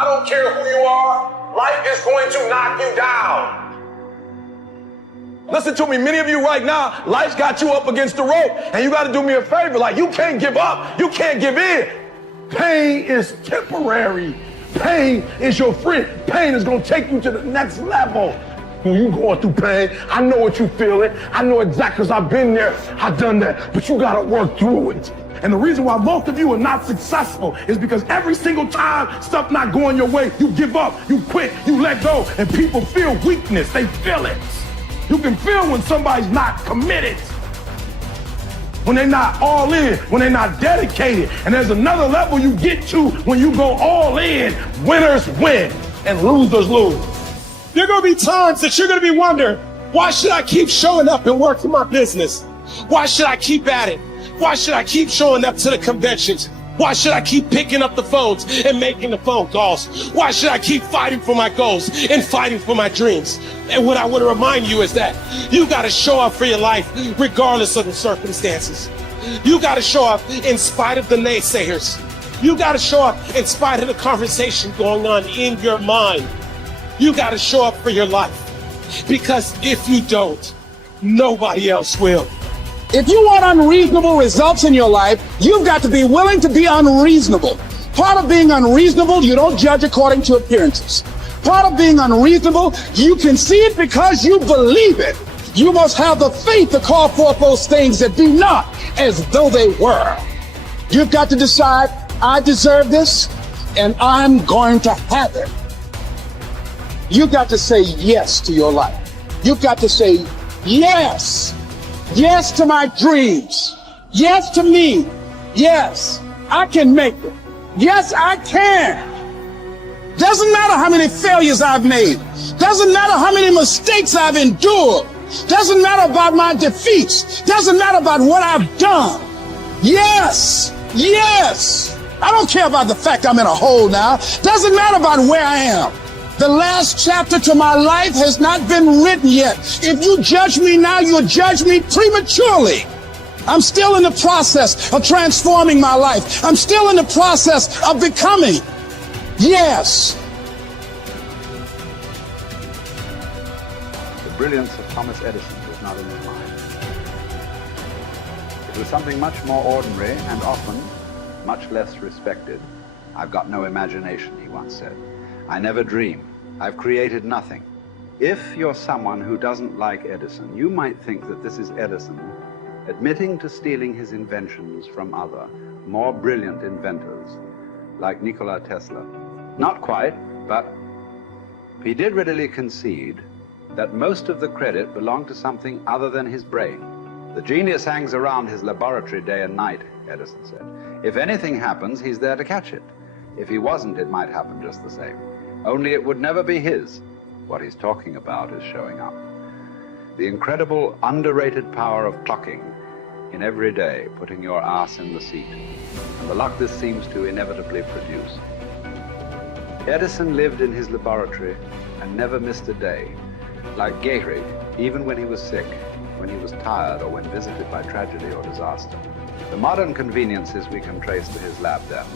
I don't care who you are. Life is going to knock you down. Listen to me, many of you right now, life's got you up against the rope, and you got to do me a favor. Like, you can't give up. You can't give in. Pain is temporary. Pain is your friend. Pain is going to take you to the next level. When you going through pain, I know what you feeling. I know exactly, because I've been there. I've done that. But you got to work through it. And the reason why most of you are not successful is because every single time stuff not going your way, you give up, you quit, you let go, and people feel weakness. They feel it. You can feel when somebody's not committed, when they're not all in, when they're not dedicated. And there's another level you get to when you go all in. Winners win and losers lose. There are going to be times that you're going to be wondering, why should I keep showing up and working my business? Why should I keep at it? Why should I keep showing up to the conventions? Why should I keep picking up the phones and making the phone calls? Why should I keep fighting for my goals and fighting for my dreams? And what I want to remind you is that you got to show up for your life regardless of the circumstances. You got to show up in spite of the naysayers. You got to show up in spite of the conversation going on in your mind. You got to show up for your life, because if you don't, nobody else will. If you want unreasonable results in your life, you've got to be willing to be unreasonable. Part of being unreasonable, you don't judge according to appearances. Part of being unreasonable, you can see it because you believe it. You must have the faith to call forth those things that be not as though they were. You've got to decide, I deserve this, and I'm going to have it. You've got to say yes to your life. You've got to say yes. Yes to my dreams. Yes to me. Yes, I can make it. Yes, I can. Doesn't matter how many failures I've made. Doesn't matter how many mistakes I've endured. Doesn't matter about my defeats. Doesn't matter about what I've done. Yes, yes. I don't care about the fact I'm in a hole now. Doesn't matter about where I am. The last chapter to my life has not been written yet. If you judge me now, you'll judge me prematurely. I'm still in the process of transforming my life. I'm still in the process of becoming. Yes. The brilliance of Thomas Edison was not in his mind. It was something much more ordinary and often much less respected. I've got no imagination, he once said. I never dream. I've created nothing. If you're someone who doesn't like Edison, you might think that this is Edison admitting to stealing his inventions from other, more brilliant inventors, like Nikola Tesla. Not quite, but he did readily concede that most of the credit belonged to something other than his brain. The genius hangs around his laboratory day and night, Edison said. If anything happens, he's there to catch it. If he wasn't, it might happen just the same. Only it would never be his. What he's talking about is showing up. The incredible, underrated power of clocking in every day, putting your ass in the seat, and the luck this seems to inevitably produce. Edison lived in his laboratory and never missed a day. Like Gehrig, even when he was sick, when he was tired, or when visited by tragedy or disaster. The modern conveniences we can trace to his lab den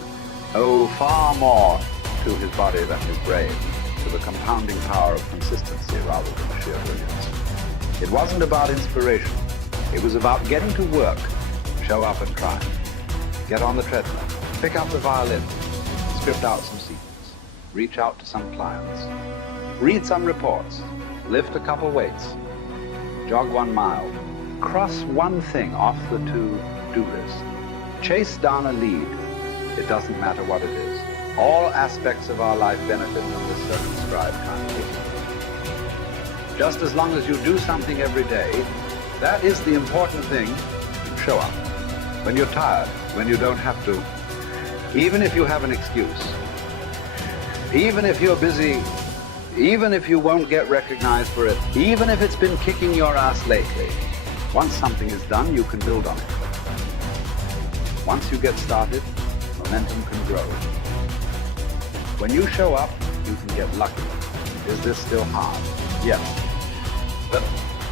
owe far more to his body than his brain, to the compounding power of consistency rather than sheer brilliance. It wasn't about inspiration. It was about getting to work, show up and try. Get on the treadmill, pick up the violin, script out some sequence, reach out to some clients, read some reports, lift a couple weights, jog 1 mile, cross one thing off the to-do list, chase down a lead. It doesn't matter what it is. All aspects of our life benefit from this circumscribed timetable. Just as long as you do something every day, that is the important thing. Show up. When you're tired, when you don't have to, even if you have an excuse, even if you're busy, even if you won't get recognized for it, even if it's been kicking your ass lately, once something is done, you can build on it. Once you get started, momentum can grow. When you show up, you can get lucky. Is this still hard? Yes. But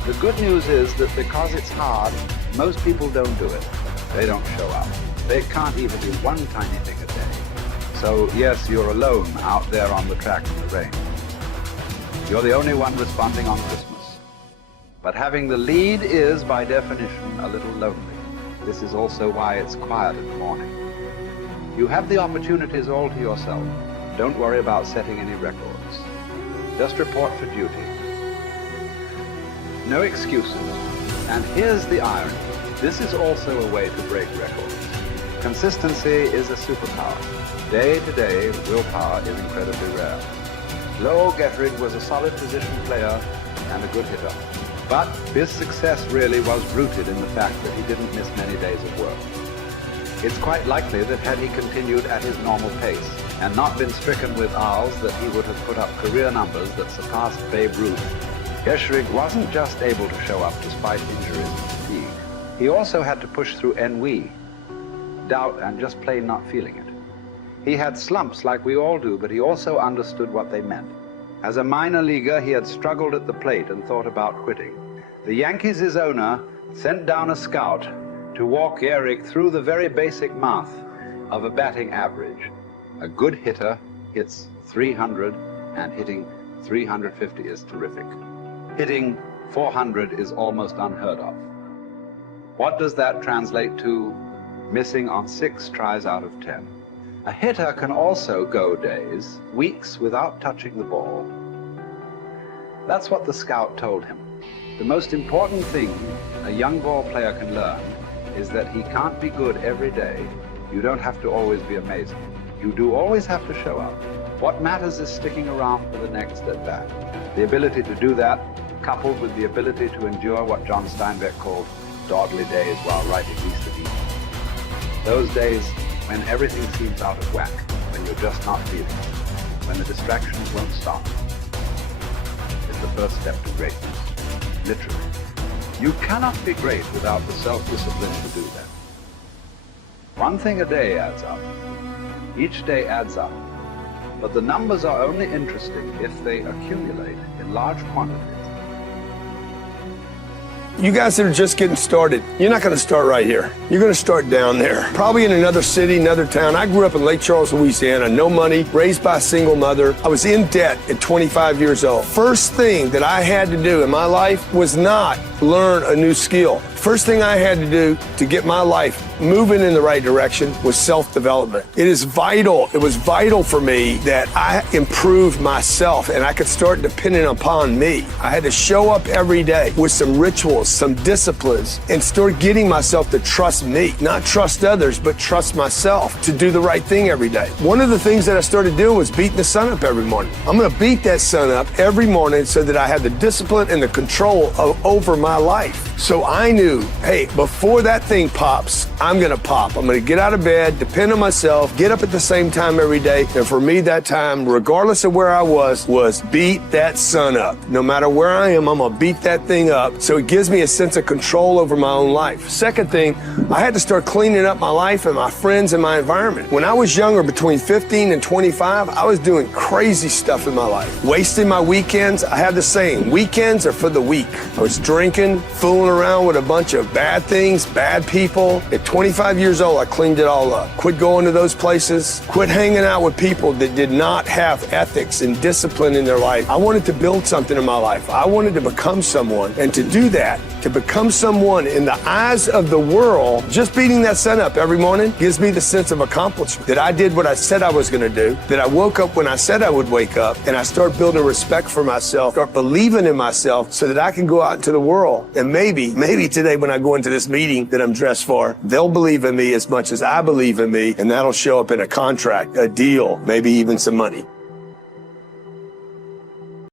the good news is that because it's hard, most people don't do it. They don't show up. They can't even do one tiny thing a day. So yes, you're alone out there on the track in the rain. You're the only one responding on Christmas. But having the lead is, by definition, a little lonely. This is also why it's quiet in the morning. You have the opportunities all to yourself. Don't worry about setting any records. Just report for duty. No excuses. And here's the irony. This is also a way to break records. Consistency is a superpower. Day to day, willpower is incredibly rare. Lowell Gettrig was a solid position player and a good hitter. But his success really was rooted in the fact that he didn't miss many days of work. It's quite likely that had he continued at his normal pace and not been stricken with R's, that he would have put up career numbers that surpassed Babe Ruth. Gettrig wasn't just able to show up despite injuries and fatigue. He also had to push through ennui, doubt, and just plain not feeling it. He had slumps like we all do, but he also understood what they meant. As a minor leaguer, he had struggled at the plate and thought about quitting. The Yankees' owner sent down a scout to walk Gehrig through the very basic math of a batting average. A good hitter hits 300, and hitting 350 is terrific. Hitting 400 is almost unheard of. What does that translate to? Missing on 6 tries out of 10. A hitter can also go days, weeks without touching the ball. That's what the scout told him. The most important thing a young ball player can learn is that he can't be good every day. You don't have to always be amazing. You do always have to show up. What matters is sticking around for the next at bat. The ability to do that, coupled with the ability to endure what John Steinbeck called dawdly days while writing Easter Eve. Those days when everything seems out of whack, when you're just not feeling it, when the distractions won't stop. It's the first step to greatness, literally. You cannot be great without the self-discipline to do that. One thing a day adds up. Each day adds up. But the numbers are only interesting if they accumulate in large quantities. You guys that are just getting started, you're not going to start right here. You're going to start down there, probably in another city, another town. I grew up in Lake Charles, Louisiana, no money, raised by a single mother. I was in debt at 25 years old. First thing that I had to do in my life was not learn a new skill. First thing I had to do to get my life moving in the right direction was self-development. It is vital. It was vital for me that I improved myself and I could start depending upon me. I had to show up every day with some rituals, some disciplines, and start getting myself to trust me, not trust others, but trust myself to do the right thing every day. One of the things that I started doing was beating the sun up every morning. I'm going to beat that sun up every morning so that I have the discipline and the control over my life. So I knew, hey, before that thing pops, I'm going to pop. I'm going to get out of bed, depend on myself, get up at the same time every day. And for me, that time, regardless of where I was beat that sun up. No matter where I am, I'm going to beat that thing up. So it gives me a sense of control over my own life. Second thing, I had to start cleaning up my life and my friends and my environment. When I was younger, between 15 and 25, I was doing crazy stuff in my life. Wasting my weekends. I had the saying, weekends are for the weak. I was drinking, fooling around with a bunch of bad things, bad people. At 25 years old, I cleaned it all up. Quit going to those places. Quit hanging out with people that did not have ethics and discipline in their life. I wanted to build something in my life. I wanted to become someone. And to do that, to become someone in the eyes of the world, just beating that sun up every morning gives me the sense of accomplishment. That I did what I said I was going to do. That I woke up when I said I would wake up. And I start building respect for myself. Start believing in myself so that I can go out into the world. And maybe today when I go into this meeting that I'm dressed for, they'll believe in me as much as I believe in me. And that'll show up in a contract, a deal, maybe even some money.